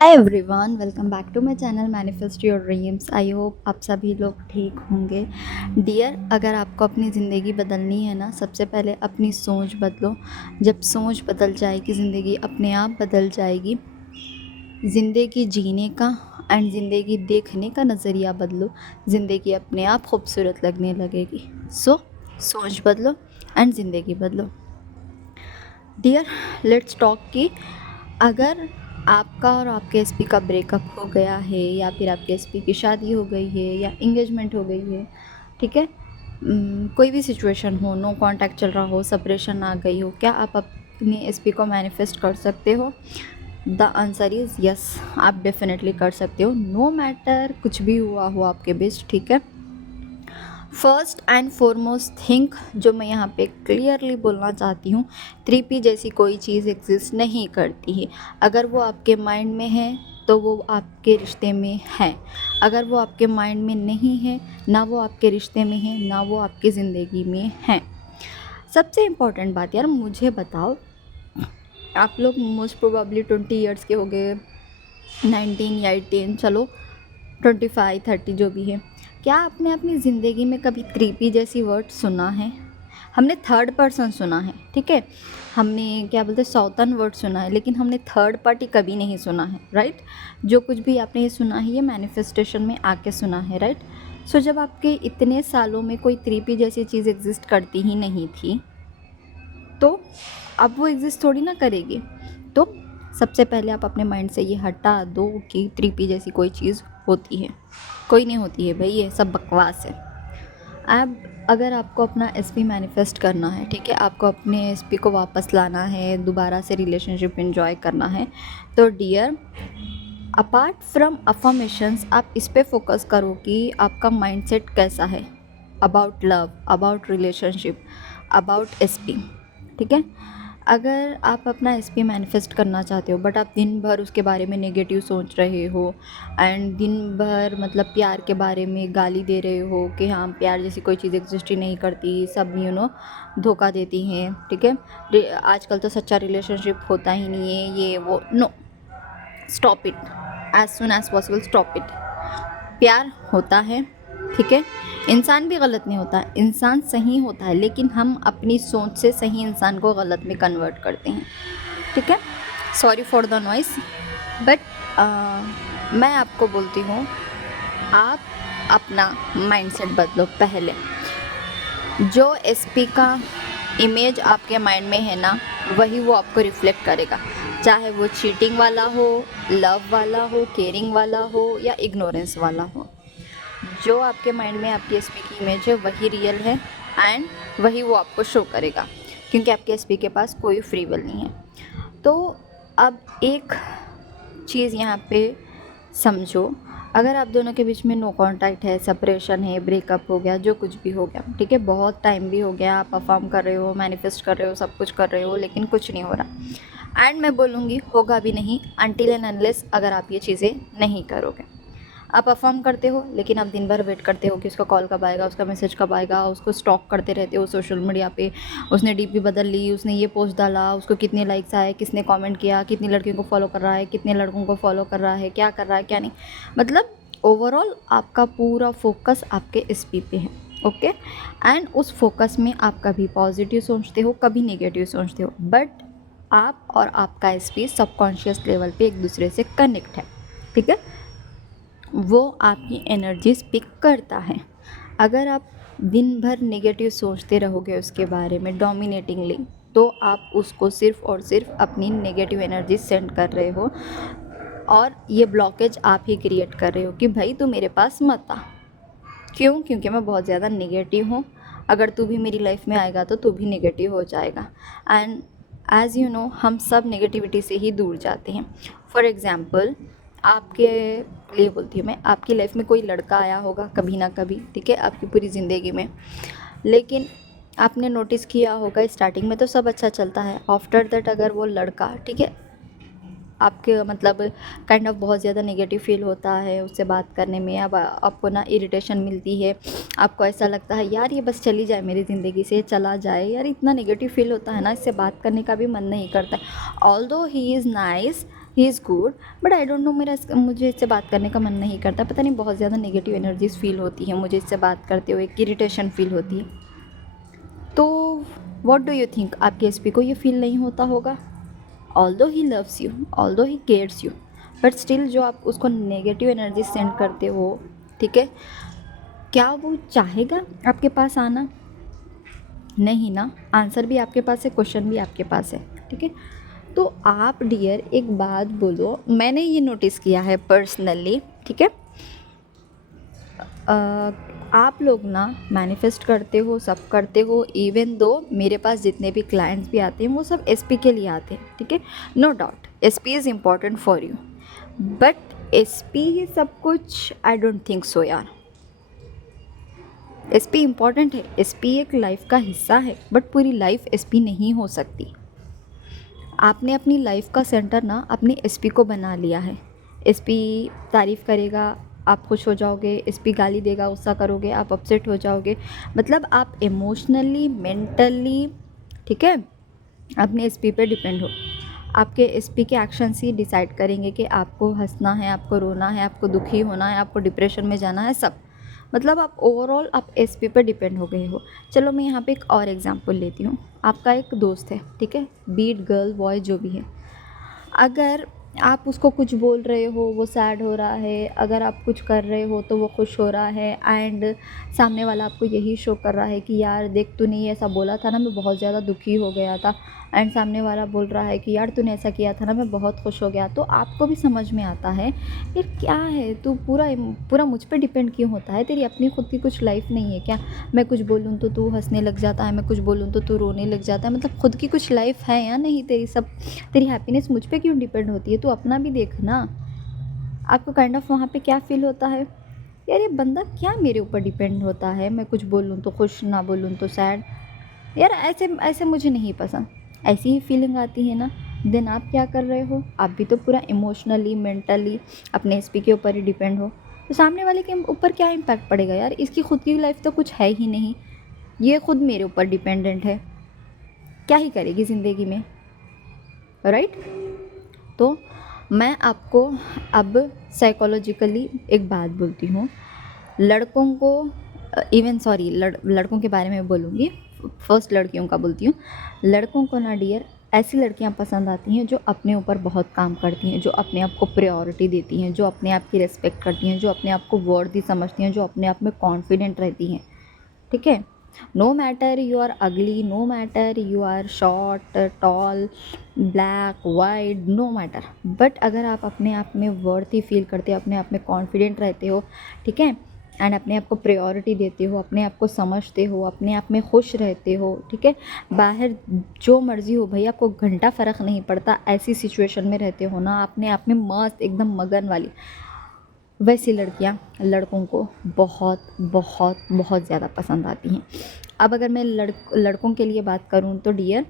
Hi everyone, welcome back to my channel manifest your dreams. I hope आप सभी लोग ठीक होंगे। डियर, अगर आपको अपनी ज़िंदगी बदलनी है ना, सबसे पहले अपनी सोच बदलो। जब सोच बदल जाएगी, ज़िंदगी अपने आप बदल जाएगी। ज़िंदगी जीने का एंड ज़िंदगी देखने का नज़रिया बदलो, ज़िंदगी अपने आप खूबसूरत लगने लगेगी। सोच बदलो एंड ज़िंदगी बदलो। डियर, लेट्स टॉक कि अगर आपका और आपके एसपी का ब्रेकअप हो गया है, या फिर आपके एसपी की शादी हो गई है, या इंगेजमेंट हो गई है, ठीक है, कोई भी सिचुएशन हो, नो कांटेक्ट चल रहा हो, सेपरेशन आ गई हो, क्या आप अपने एसपी को मैनिफेस्ट कर सकते हो? द आंसर इज़ यस, आप डेफिनेटली कर सकते हो, नो मैटर कुछ भी हुआ हो आपके बीच, ठीक है। फर्स्ट एंड फॉरमोस्ट थिंक जो मैं यहाँ पे क्लियरली बोलना चाहती हूँ, 3P जैसी कोई चीज़ एग्जिस्ट नहीं करती है। अगर वो आपके माइंड में है तो वो आपके रिश्ते में है, अगर वो आपके माइंड में नहीं है, ना वो आपके रिश्ते में है, ना वो आपकी ज़िंदगी में है। सबसे इम्पॉर्टेंट बात यार, मुझे बताओ, आप लोग मोस्ट प्रोबेबली 20 ईयर्स के हो गए, 19 या 18, चलो 25 30 जो भी है। क्या आपने अपनी ज़िंदगी में कभी 3P जैसी वर्ड सुना है? हमने थर्ड पर्सन सुना है, ठीक है, हमने क्या बोलते हैं सौतन वर्ड सुना है, लेकिन हमने थर्ड पार्टी कभी नहीं सुना है, राइट। जो कुछ भी आपने ये सुना है, ये मैनिफेस्टेशन में आके सुना है, राइट। सो जब आपके इतने सालों में कोई 3P जैसी चीज़ एग्जिस्ट करती ही नहीं थी, तो अब वो एग्जिस्ट थोड़ी ना करेगी। तो सबसे पहले आप अपने माइंड से ये हटा दो कि 3P जैसी कोई चीज़ होती है। कोई नहीं होती है भाई, ये सब बकवास है। अब अगर आपको अपना एसपी मैनिफेस्ट करना है, ठीक है, आपको अपने एसपी को वापस लाना है, दोबारा से रिलेशनशिप एंजॉय करना है, तो डियर, अपार्ट फ्रॉम अफर्मेशंस आप इस पे फोकस करो कि आपका माइंडसेट कैसा है about love, about relationship, about SP, ठीक है। अगर आप अपना एसपी मैनिफेस्ट करना चाहते हो बट आप दिन भर उसके बारे में नेगेटिव सोच रहे हो, एंड दिन भर मतलब प्यार के बारे में गाली दे रहे हो कि हाँ प्यार जैसी कोई चीज़ एग्जिस्ट ही नहीं करती, सब धोखा देती हैं, ठीक है, आजकल तो सच्चा रिलेशनशिप होता ही नहीं है, ये वो, no, stop it, as soon as possible stop it. प्यार होता है, ठीक है, इंसान भी गलत नहीं होता, इंसान सही होता है, लेकिन हम अपनी सोच से सही इंसान को गलत में कन्वर्ट करते हैं, ठीक है। Sorry for the noise, but मैं आपको बोलती हूँ, आप अपना माइंडसेट बदलो पहले। जो एसपी का इमेज आपके माइंड में है ना, वही वो आपको रिफ्लेक्ट करेगा, चाहे वो चीटिंग वाला हो, लव वाला हो, केयरिंग वाला हो, या इग्नोरेंस वाला हो। जो आपके माइंड में आपकी एसपी की इमेज है वही रियल है, एंड वही वो आपको शो करेगा, क्योंकि आपके एसपी के पास कोई फ्री विल नहीं है। तो अब एक चीज़ यहाँ पे समझो, अगर आप दोनों के बीच में नो कांटेक्ट है, सेपरेशन है, ब्रेकअप हो गया, जो कुछ भी हो गया, ठीक है, बहुत टाइम भी हो गया, आप परफॉर्म कर रहे हो, मैनिफेस्ट कर रहे हो, सब कुछ कर रहे हो, लेकिन कुछ नहीं हो रहा, एंड मैं बोलूँगी होगा भी नहीं अनटिल एंड अनलेस अगर आप ये चीज़ें नहीं करोगे। आप परफॉर्म करते हो, लेकिन आप दिन भर वेट करते हो कि उसका कॉल कब आएगा, उसका मैसेज कब आएगा, उसको स्टॉक करते रहते हो सोशल मीडिया पे, उसने डीपी बदल ली, उसने ये पोस्ट डाला, उसको कितने लाइक्स आए, किसने कमेंट किया, कितनी लड़कियों को फॉलो कर रहा है, कितने लड़कों को फॉलो कर रहा है, क्या कर रहा है क्या नहीं, मतलब ओवरऑल आपका पूरा फोकस आपके एसपी पे है, ओके। एंड उस फोकस में आप कभी पॉजिटिव सोचते हो, कभी नेगेटिव सोचते हो, बट आप और आपका एसपी सबकॉन्शियस लेवल पे एक दूसरे से कनेक्ट है, ठीक है, वो आपकी एनर्जीज पिक करता है। अगर आप दिन भर नेगेटिव सोचते रहोगे उसके बारे में डोमिनेटिंगली, तो आप उसको सिर्फ और सिर्फ अपनी नेगेटिव एनर्जी सेंड कर रहे हो, और ये ब्लॉकेज आप ही क्रिएट कर रहे हो कि भाई तू मेरे पास मत आ। क्यों? क्योंकि मैं बहुत ज़्यादा नेगेटिव हूँ, अगर तू भी मेरी लाइफ में आएगा तो तू भी नेगेटिव हो जाएगा, एंड एज़ यू नो हम सब नेगेटिविटी से ही दूर जाते हैं। फॉर एग्ज़ाम्पल, आपके लिए बोलती हूँ मैं, आपकी लाइफ में कोई लड़का आया होगा कभी ना कभी, ठीक है, आपकी पूरी ज़िंदगी में, लेकिन आपने नोटिस किया होगा स्टार्टिंग में तो सब अच्छा चलता है, आफ्टर दैट अगर वो लड़का, ठीक है, आपके मतलब काइंड ऑफ बहुत ज़्यादा नेगेटिव फील होता है उससे बात करने में, अब आपको ना इरिटेशन मिलती है, आपको ऐसा लगता है यार ये बस चली जाए मेरी ज़िंदगी से, चला जाए यार, इतना नेगेटिव फील होता है ना, इससे बात करने का भी मन नहीं करता है। Although he is nice, he is good, but I don't know, मुझे इससे बात करने का मन नहीं करता, पता नहीं बहुत ज़्यादा नेगेटिव एनर्जीज फील होती हैं मुझे इससे बात करते हुए, इरिटेशन फील होती है। तो व्हाट डू यू थिंक, आपके एसपी को ये फील नहीं होता होगा? Although he loves you, although he cares you, but still जो आप उसको नेगेटिव एनर्जी सेंड करते हो, ठीक है, क्या वो चाहेगा आपके पास आना? नहीं ना। आंसर भी आपके पास है, क्वेश्चन भी आपके पास है, ठीक है। तो आप डियर एक बात बोलो, मैंने ये नोटिस किया है पर्सनली, ठीक है। आप लोग ना मैनिफेस्ट करते हो, सब करते हो, इवन दो मेरे पास जितने भी क्लाइंट्स भी आते हैं वो सब एसपी के लिए आते हैं, ठीक है। No doubt SP is important for you, but SP ही सब कुछ? आई डोंट थिंक सो यार। एसपी इम्पॉर्टेंट है, एसपी एक लाइफ का हिस्सा है, बट पूरी लाइफ एसपी नहीं हो सकती। आपने अपनी लाइफ का सेंटर ना अपने एसपी को बना लिया है। एसपी तारीफ़ करेगा, आप खुश हो जाओगे, एसपी गाली देगा, गुस्सा करोगे, आप अपसेट हो जाओगे। मतलब आप इमोशनली, मेंटली, ठीक है, अपने एसपी पे डिपेंड हो। आपके एसपी के एक्शंस ही डिसाइड करेंगे कि आपको हंसना है, आपको रोना है, आपको दुखी होना है, आपको डिप्रेशन में जाना है, सब। मतलब आप ओवरऑल आप एसपी पर डिपेंड हो गए हो। चलो मैं यहाँ पे एक और एग्जांपल लेती हूँ। आपका एक दोस्त है, ठीक है, बीट गर्ल बॉय जो भी है, अगर आप उसको कुछ बोल रहे हो वो सैड हो रहा है, अगर आप कुछ कर रहे हो तो वो खुश हो रहा है, एंड सामने वाला आपको यही शो कर रहा है कि यार देख तूने ये ऐसा बोला था ना, मैं बहुत ज़्यादा दुखी हो गया था, एंड सामने वाला बोल रहा है कि यार तूने ऐसा किया था ना, मैं बहुत खुश हो गया। तो आपको भी समझ में आता है यार क्या है, तू पूरा पूरा मुझ पर डिपेंड क्यों होता है, तेरी अपनी खुद की कुछ लाइफ नहीं है क्या? मैं कुछ बोलूँ तो तू हंसने लग जाता है, मैं कुछ बोलूँ तो तू रोने लग जाता है, मतलब खुद की कुछ लाइफ है या नहीं तेरी? सब तेरी हैप्पीनेस मुझ पे क्यों डिपेंड होती है? तू अपना भी देख ना। आपको काइंड ऑफ वहाँ पे क्या फ़ील होता है, यार ये बंदा क्या मेरे ऊपर डिपेंड होता है, मैं कुछ बोलूँ तो खुश, ना बोलूँ तो सैड। यार ऐसे ऐसे मुझे नहीं पसंद। ऐसी ही फीलिंग आती है ना, देन आप क्या कर रहे हो? आप भी तो पूरा इमोशनली, मेंटली अपने एसपी के ऊपर ही डिपेंड हो। तो सामने वाले के ऊपर क्या इम्पैक्ट पड़ेगा यार? इसकी खुद की लाइफ तो कुछ है ही नहीं, ये खुद मेरे ऊपर डिपेंडेंट है, क्या ही करेगी ज़िंदगी में, राइट? तो मैं आपको अब साइकोलॉजिकली एक बात बोलती हूँ। लड़कों को इवन सॉरी लड़कों के बारे में बोलूँगी, फर्स्ट लड़कियों का बोलती हूँ। लड़कों को ना डियर ऐसी लड़कियाँ पसंद आती हैं जो अपने ऊपर बहुत काम करती हैं, जो अपने आप को प्रायोरिटी देती हैं, जो अपने आप की रिस्पेक्ट करती हैं, जो अपने आप को वर्दी समझती हैं, जो अपने आप में कॉन्फिडेंट रहती हैं, ठीक है। No matter you are ugly, no matter you are short, tall, black, white, no matter, but अगर आप अपने आप में वर्थी फील करते हो, अपने आप में कॉन्फिडेंट रहते हो, ठीक है, एंड अपने आप को प्रायोरिटी देते हो, अपने आप को समझते हो, अपने आप में खुश रहते हो, ठीक है, बाहर जो मर्ज़ी हो भाई आपको घंटा फ़र्क नहीं पड़ता, ऐसी सिचुएशन में रहते हो ना, अपने आप में मस्त एकदम मगन वाली, वैसी लड़कियां लड़कों को बहुत बहुत बहुत ज़्यादा पसंद आती हैं। अब अगर मैं लड़कों के लिए बात करूं तो डियर,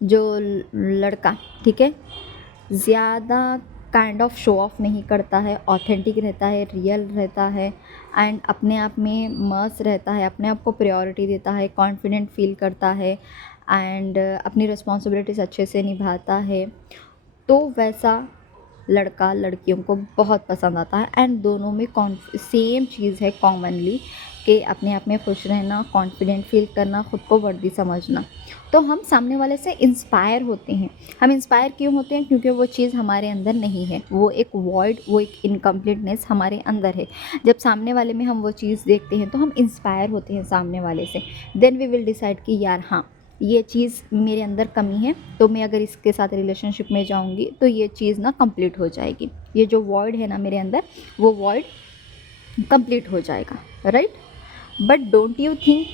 जो लड़का, ठीक है, ज़्यादा काइंड ऑफ शो ऑफ नहीं करता है, ऑथेंटिक रहता है, रियल रहता है, एंड अपने आप में मस्त रहता है, अपने आप को प्रायोरिटी देता है, कॉन्फिडेंट फील करता है, एंड अपनी रिस्पॉन्सिबिलिटीज़ अच्छे से निभाता है, तो वैसा लड़का लड़कियों को बहुत पसंद आता है। एंड दोनों में सेम चीज़ है कॉमनली, कि अपने आप में खुश रहना, कॉन्फिडेंट फील करना, ख़ुद को वर्दी समझना। तो हम सामने वाले से इंस्पायर होते हैं। हम इंस्पायर क्यों होते हैं? क्योंकि वो चीज़ हमारे अंदर नहीं है, वो एक वॉइड, वो एक इनकम्प्लीटनेस हमारे अंदर है। जब सामने वाले में हम वो चीज़ देखते हैं तो हम इंस्पायर होते हैं सामने वाले से। देन वी विल डिसाइड कि यार हाँ ये चीज़ मेरे अंदर कमी है, तो मैं अगर इसके साथ रिलेशनशिप में जाऊंगी तो ये चीज़ ना कंप्लीट हो जाएगी, ये जो वॉइड है ना मेरे अंदर, वो वॉइड कंप्लीट हो जाएगा, right? But don't you think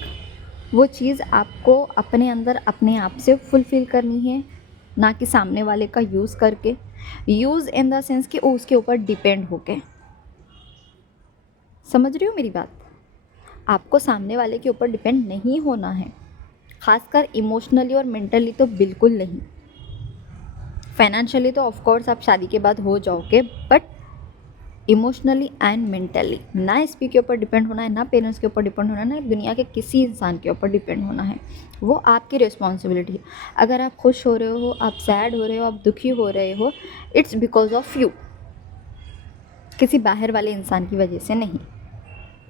वो चीज़ आपको अपने अंदर अपने आप से फुलफ़िल करनी है, ना कि सामने वाले का यूज़ करके। यूज़ इन द सेंस कि वो उसके ऊपर डिपेंड होके। समझ रही हो मेरी बात? आपको सामने वाले के ऊपर डिपेंड नहीं होना है, खासकर इमोशनली और मेंटली तो बिल्कुल नहीं। फाइनेंशियली तो ऑफ कोर्स आप शादी के बाद हो जाओगे, बट इमोशनली एंड मेंटली। ना एसपी के ऊपर डिपेंड होना है, ना पेरेंट्स के ऊपर डिपेंड होना है, ना दुनिया के किसी इंसान के ऊपर डिपेंड होना है। वो आपकी रिस्पॉन्सिबिलिटी है। अगर आप खुश हो रहे हो, आप सैड हो रहे हो, आप दुखी हो रहे हो, इट्स बिकॉज ऑफ यू, किसी बाहर वाले इंसान की वजह से नहीं।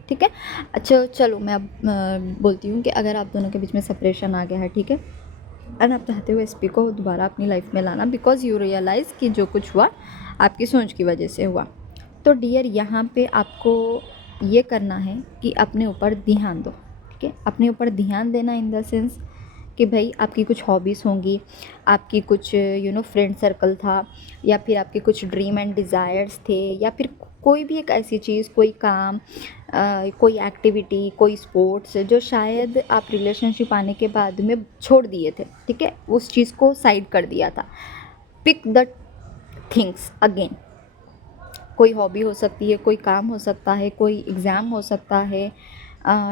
ठीक है। अच्छा चलो मैं अब बोलती हूँ कि अगर आप दोनों के बीच में सेपरेशन आ गया है, ठीक है, एंड आप चाहते हो एसपी को दोबारा अपनी लाइफ में लाना बिकॉज यू रियलाइज़ कि जो कुछ हुआ आपकी सोच की वजह से हुआ, तो डियर यहाँ पे आपको ये करना है कि अपने ऊपर ध्यान दो। ठीक है, अपने ऊपर ध्यान देना इन द सेंस कि भाई आपकी कुछ हॉबीज़ होंगी, आपकी कुछ फ्रेंड सर्कल था, या फिर आपके कुछ ड्रीम एंड डिज़ायर्स थे, या फिर कोई भी एक ऐसी चीज़, कोई काम, कोई एक्टिविटी, कोई स्पोर्ट्स जो शायद आप रिलेशनशिप आने के बाद में छोड़ दिए थे। ठीक है, उस चीज़ को साइड कर दिया था। Pick the things again. कोई हॉबी हो सकती है, कोई काम हो सकता है, कोई एग्ज़ाम हो सकता है,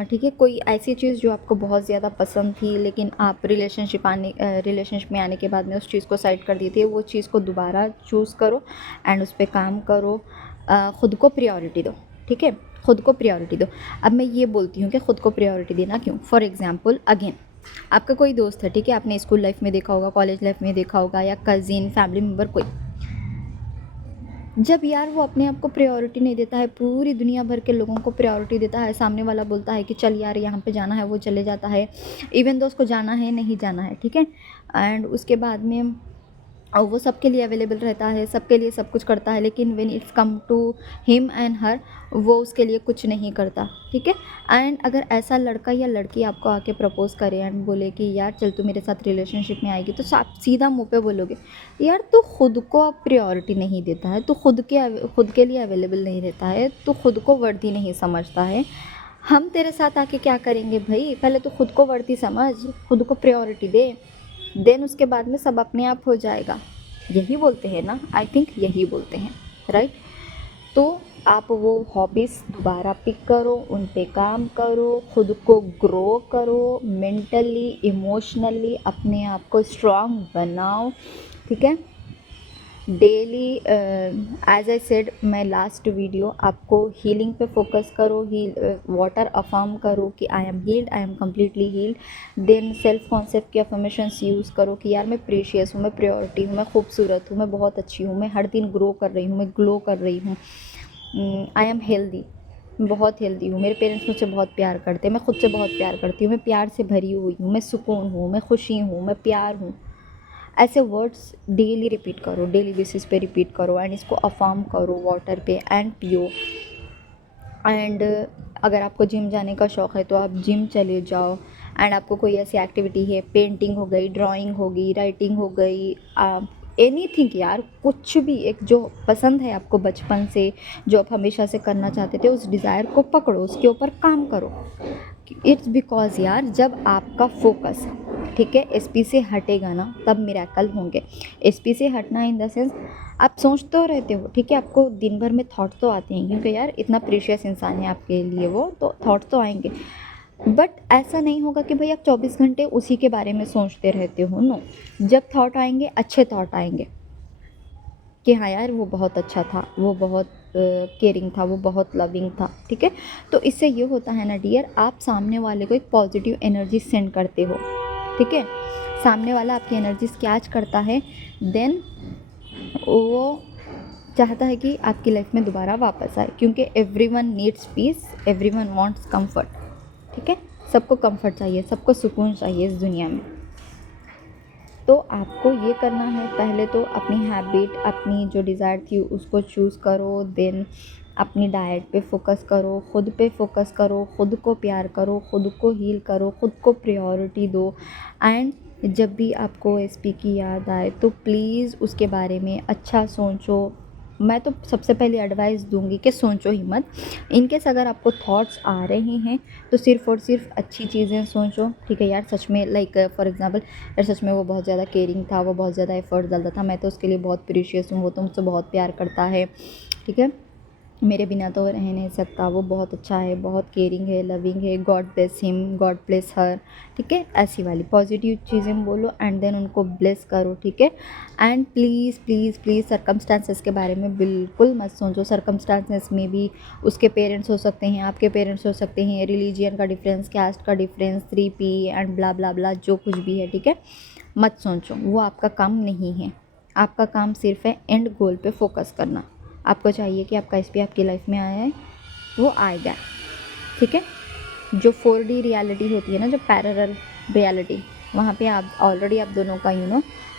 ठीक है, कोई ऐसी चीज़ जो आपको बहुत ज़्यादा पसंद थी लेकिन आप रिलेशनशिप में आने के बाद में उस चीज़ को साइड कर दी थी, वो चीज़ को दोबारा चूज़ करो एंड उस पर काम करो। ख़ुद को प्रायोरिटी दो। ठीक है, ख़ुद को प्रायोरिटी दो। अब मैं ये बोलती हूँ कि ख़ुद को प्रायोरिटी देना क्यों। फॉर एग्ज़ाम्पल अगेन, आपका कोई दोस्त है, ठीक है, आपने स्कूल लाइफ में देखा होगा, कॉलेज लाइफ में देखा होगा, या कज़िन, फैमिली मेम्बर कोई, जब यार वो अपने आप को प्रायोरिटी नहीं देता है, पूरी दुनिया भर के लोगों को प्रायोरिटी देता है, सामने वाला बोलता है कि चल यार यहाँ पे जाना है, वो चले जाता है, इवन दो उसको जाना है नहीं जाना है। ठीक है, एंड उसके बाद में और वो सबके लिए अवेलेबल रहता है, सबके लिए सब कुछ करता है, लेकिन when it's come to him and her, वो उसके लिए कुछ नहीं करता। ठीक है, एंड अगर ऐसा लड़का या लड़की आपको आके प्रपोज करे एंड बोले कि यार चल तू मेरे साथ रिलेशनशिप में आएगी, तो आप सीधा मुंह पे बोलोगे यार तू खुद को अब प्रायोरिटी नहीं देता है, तू खुद के लिए अवेलेबल नहीं रहता है, तू खुद को वर्दी नहीं समझता है, हम तेरे साथ आके क्या करेंगे भाई, पहले तो खुद को वर्दी समझ, खुद को प्रायोरिटी दे, देन उसके बाद में सब अपने आप हो जाएगा। यही बोलते हैं ना, आई थिंक यही बोलते हैं, राइट। तो आप वो हॉबीज़ दोबारा पिक करो, उन पे काम करो, खुद को ग्रो करो, मेंटली इमोशनली अपने आप को स्ट्रांग बनाओ। ठीक है, डेली एज आई सेड मैं लास्ट वीडियो, आपको हीलिंग पे फोकस करो, वाटर अफर्म करो कि I am healed, I am completely healed. Then self concept की अफर्मेशंस यूज़ करो कि यार मैं प्रीशियस हूँ, मैं प्रायोरिटी हूँ, मैं खूबसूरत हूँ, मैं बहुत अच्छी हूँ, मैं हर दिन ग्रो कर रही हूँ, मैं ग्लो कर रही हूँ, आई एम हेल्दी, मैं बहुत हेल्दी हूँ, मेरे पेरेंट्स मुझसे बहुत प्यार करते हैं, मैं खुद से बहुत प्यार करती हूँ, मैं प्यार से भरी हुई हूँ, मैं सुकून हूँ, मैं खुशी हूँ, मैं प्यार हूँ। ऐसे वर्ड्स डेली रिपीट करो, डेली बेसिस पे रिपीट करो एंड इसको अफर्म करो वाटर पे एंड पियो। एंड अगर आपको जिम जाने का शौक़ है तो आप जिम चले जाओ, एंड आपको कोई ऐसी एक्टिविटी है, पेंटिंग हो गई, ड्राइंग होगी, राइटिंग हो गई, एनीथिंग यार, कुछ भी एक जो पसंद है आपको बचपन से, जो आप हमेशा से करना चाहते थे, उस डिज़ायर को पकड़ो, उसके ऊपर काम करो। इट्स बिकॉज यार जब आपका फोकस, ठीक है, एसपी से हटेगा ना तब मिरेकल होंगे। एसपी से हटना इन द सेंस, आप सोच तो रहते हो, ठीक है, आपको दिन भर में थॉट तो आते हैं क्योंकि यार इतना प्रीशियस इंसान है आपके लिए वो, तो थॉट तो आएंगे, बट ऐसा नहीं होगा कि भाई आप 24 घंटे उसी के बारे में सोचते रहते हो। नो, जब थॉट आएंगे अच्छे थॉट आएंगे कि हाँ यार वो बहुत अच्छा था, वो बहुत केयरिंग था, वो बहुत लविंग था। ठीक है, तो इससे ये होता है ना डियर, आप सामने वाले को एक पॉजिटिव एनर्जी सेंड करते हो। ठीक है, सामने वाला आपकी एनर्जी कैच करता है, देन वो चाहता है कि आपकी लाइफ में दोबारा वापस आए, क्योंकि everyone needs peace, everyone wants comfort. ठीक है, सबको कंफर्ट चाहिए, सबको सुकून चाहिए इस दुनिया में। तो आपको ये करना है, पहले तो अपनी हैबिट, अपनी जो डिज़ायर थी उसको चूज़ करो, देन अपनी डाइट पे फोकस करो, खुद पे फोकस करो, खुद को प्यार करो, खुद को हील करो, खुद को प्रायोरिटी दो। एंड जब भी आपको एसपी की याद आए तो प्लीज़ उसके बारे में अच्छा सोचो। मैं तो सबसे पहले एडवाइस दूंगी कि सोचो ही मत। इनकेस अगर आपको थॉट्स आ रहे हैं तो सिर्फ़ और सिर्फ अच्छी चीज़ें सोचो। ठीक है यार, सच में लाइक फॉर एग्जांपल, यार सच में वो बहुत ज़्यादा केयरिंग था, वो बहुत ज़्यादा एफर्ट डालता था, मैं तो उसके लिए बहुत प्रीशियस हूँ, वो तो मुझसे बहुत प्यार करता है। ठीक है, मेरे बिना तो रह नहीं सकता, वो बहुत अच्छा है, बहुत केयरिंग है, लविंग है, God bless him, God bless her, ठीक है। ऐसी वाली पॉजिटिव चीज़ें बोलो एंड देन उनको ब्लेस करो, ठीक है। And please please please circumstances के बारे में बिल्कुल मत सोचो। सर्कमस्टांसेस में भी उसके पेरेंट्स हो सकते हैं, आपके पेरेंट्स हो सकते हैं, रिलीजियन का डिफरेंस, कास्ट का डिफरेंस, 3P एंड ब्ला ब्ला ब्ला जो कुछ भी है, ठीक है। मत सोचो, वो आपका काम नहीं है। आपका काम सिर्फ है एंड गोल पे फोकस करना। आपको चाहिए कि आपका एसपी आपकी लाइफ में आया है, वो आएगा, ठीक है। जो 4D रियलिटी होती है ना, जो पैरेलल रियलिटी, वहाँ पे आप ऑलरेडी आप दोनों का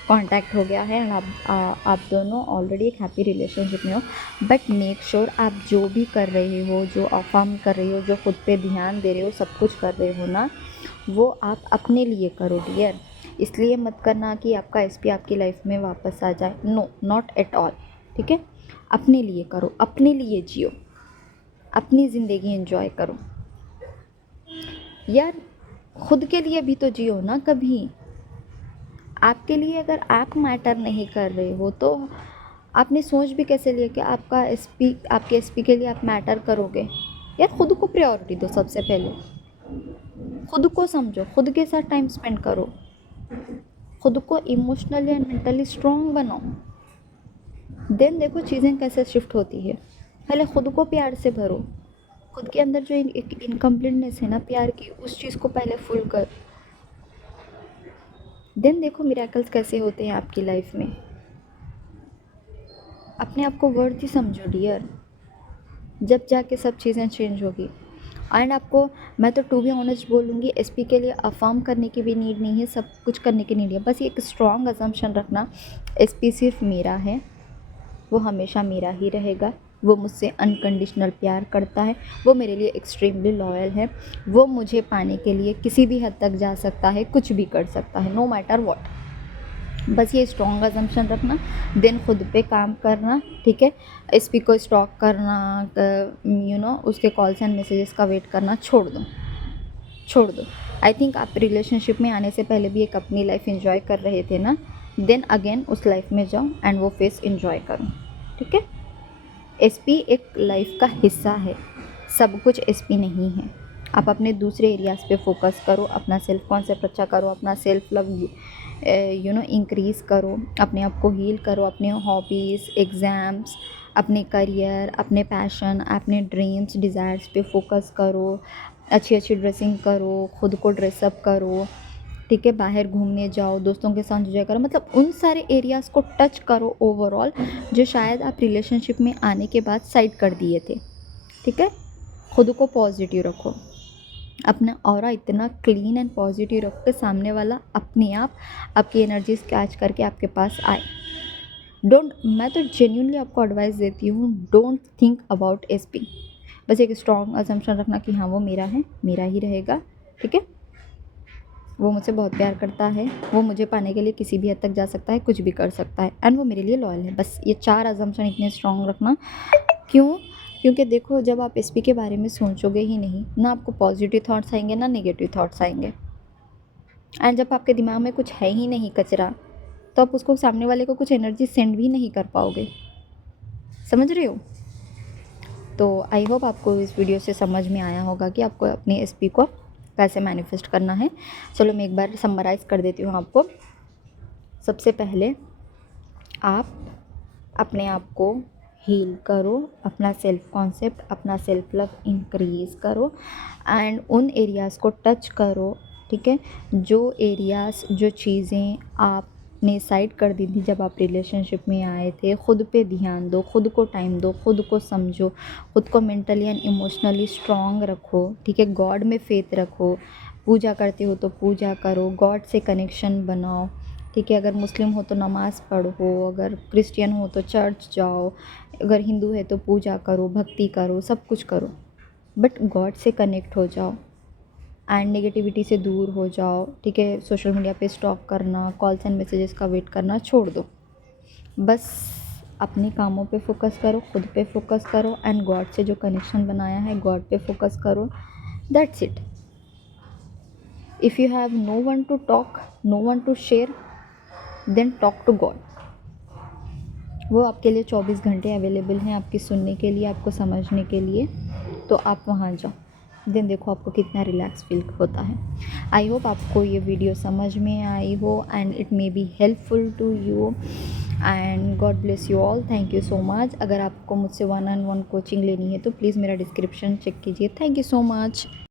कांटेक्ट हो गया है एंड आप दोनों ऑलरेडी एक हैप्पी रिलेशनशिप में हो। बट मेक श्योर आप जो भी कर रहे हो, जो अफर्म कर रहे हो, जो खुद पे ध्यान दे रहे हो, सब कुछ कर रहे हो ना, वो आप अपने लिए करो डियर। इसलिए मत करना कि आपका एसपी आपकी लाइफ में वापस आ जाए, नो नॉट एट ऑल, ठीक है। अपने लिए करो, अपने लिए जियो, अपनी ज़िंदगी एंजॉय करो यार। खुद के लिए भी तो जियो ना कभी। आपके लिए अगर आप मैटर नहीं कर रहे हो तो आपने सोच भी कैसे लिया कि आपका एसपी, आपके एसपी के लिए आप मैटर करोगे। यार खुद को प्रायोरिटी दो सबसे पहले, खुद को समझो, खुद के साथ टाइम स्पेंड करो, खुद को इमोशनली एंड मेंटली स्ट्रॉन्ग बनाओ, देन देखो चीज़ें कैसे शिफ्ट होती है। पहले खुद को प्यार से भरो, खुद के अंदर जो एक इनकम्प्लीटनेस है ना प्यार की, उस चीज़ को पहले फुल कर, देन देखो मिरेकल्स कैसे होते हैं आपकी लाइफ में। अपने आप को वर्दी समझो डियर, जब जाके सब चीज़ें चेंज होगी। एंड आपको मैं तो टू बी ऑनेस्ट बोलूँगी, एसपी के लिए अफर्म करने की भी नीड नहीं है, सब कुछ करने की नीड है। बस एक स्ट्रॉन्ग अजम्पशन रखना, एसपी सिर्फ मेरा है, वो हमेशा मेरा ही रहेगा, वो मुझसे अनकंडीशनल प्यार करता है, वो मेरे लिए एक्सट्रीमली लॉयल है, वो मुझे पाने के लिए किसी भी हद तक जा सकता है, कुछ भी कर सकता है, नो मैटर व्हाट। बस ये स्ट्रॉन्ग अजम्पशन रखना, देन खुद पे काम करना, ठीक है। एसपी को स्टॉक करना, उसके कॉल्स एंड मैसेजेस का वेट करना छोड़ दो, छोड़ दो। आई थिंक आप रिलेशनशिप में आने से पहले भी एक अपनी लाइफ एंजॉय कर रहे थे ना, देन अगेन उस लाइफ में जाओ एंड वो फेस एंजॉय करो, ठीक है। एसपी एक लाइफ का हिस्सा है, सब कुछ एसपी नहीं है। आप अपने दूसरे एरियाज़ पे फोकस करो, अपना सेल्फ कॉन्सेप्ट अच्छा करो, अपना सेल्फ लव इंक्रीज़ करो, अपने आप को हील करो, अपने हॉबीज़, एग्ज़ाम्स, अपने करियर, अपने पैशन, अपने ड्रीम्स, डिज़ायर्स पे फोकस करो, अच्छी अच्छी ड्रेसिंग करो, खुद को ड्रेसअप करो, ठीक है। बाहर घूमने जाओ, दोस्तों के साथ एंजॉय करो, मतलब उन सारे एरियाज़ को टच करो ओवरऑल, जो शायद आप रिलेशनशिप में आने के बाद साइड कर दिए थे, ठीक है। खुद को पॉजिटिव रखो, अपना ऑरा इतना क्लीन एंड पॉजिटिव रखो कि सामने वाला अपने आप आपकी एनर्जीज कैच करके आपके पास आए। डोंट, मैं तो जेन्यूनली आपको एडवाइस देती हूँ, डोंट थिंक अबाउट एसपी। बस एक स्ट्रॉन्ग अजम्पशन रखना कि हाँ वो मेरा है, मेरा ही रहेगा, ठीक है। वो मुझसे बहुत प्यार करता है, वो मुझे पाने के लिए किसी भी हद तक जा सकता है, कुछ भी कर सकता है, एंड वो मेरे लिए लॉयल है। बस ये 4 अजम्पशन इतने स्ट्रॉन्ग रखना। क्यों? क्योंकि देखो जब आप एसपी के बारे में सोचोगे ही नहीं ना, आपको पॉजिटिव थॉट्स आएंगे ना नेगेटिव थॉट्स आएंगे। एंड जब आपके दिमाग में कुछ है ही नहीं कचरा, तो आप उसको सामने वाले को कुछ एनर्जी सेंड भी नहीं कर पाओगे। समझ रहे हो? तो आई होप आपको इस वीडियो से समझ में आया होगा कि आपको अपने एसपी को कैसे मैनिफेस्ट करना है। चलो मैं एक बार समराइज़ कर देती हूँ आपको। सबसे पहले आप अपने आप को हील करो, अपना सेल्फ कॉन्सेप्ट, अपना सेल्फ लव इंक्रीज़ करो एंड उन एरियाज़ को टच करो, ठीक है। जो एरियाज़, जो चीज़ें आपने साइड कर दी थी जब आप रिलेशनशिप में आए थे, खुद पे ध्यान दो, खुद को टाइम दो, खुद को समझो, खुद को मेंटली एंड इमोशनली स्ट्रॉन्ग रखो, ठीक है। गॉड में फेथ रखो, पूजा करते हो तो पूजा करो, गॉड से कनेक्शन बनाओ, ठीक है। अगर मुस्लिम हो तो नमाज़ पढ़ो, अगर क्रिश्चियन हो तो चर्च जाओ, अगर हिंदू है तो पूजा करो, भक्ति करो, सब कुछ करो, बट गॉड से कनेक्ट हो जाओ एंड नेगेटिविटी से दूर हो जाओ, ठीक है। सोशल मीडिया पे स्टॉक करना, कॉल्स एंड मैसेजेस का वेट करना छोड़ दो। बस अपने कामों पे फोकस करो, खुद पे फोकस करो एंड गॉड से जो कनेक्शन बनाया है गॉड पे फोकस करो, that's it. If you have no one to talk, no one to share, then talk to God, वो आपके लिए 24 घंटे अवेलेबल हैं आपकी सुनने के लिए, आपको समझने के लिए। तो आप वहाँ जाओ, देन देखो आपको कितना रिलैक्स फील होता है। आई होप आपको ये वीडियो समझ में आई हो and it may be helpful to you and God bless you all. Thank you so much. अगर आपको मुझसे 1-on-1 कोचिंग लेनी है तो प्लीज़ मेरा डिस्क्रिप्शन चेक कीजिए। Thank you so much.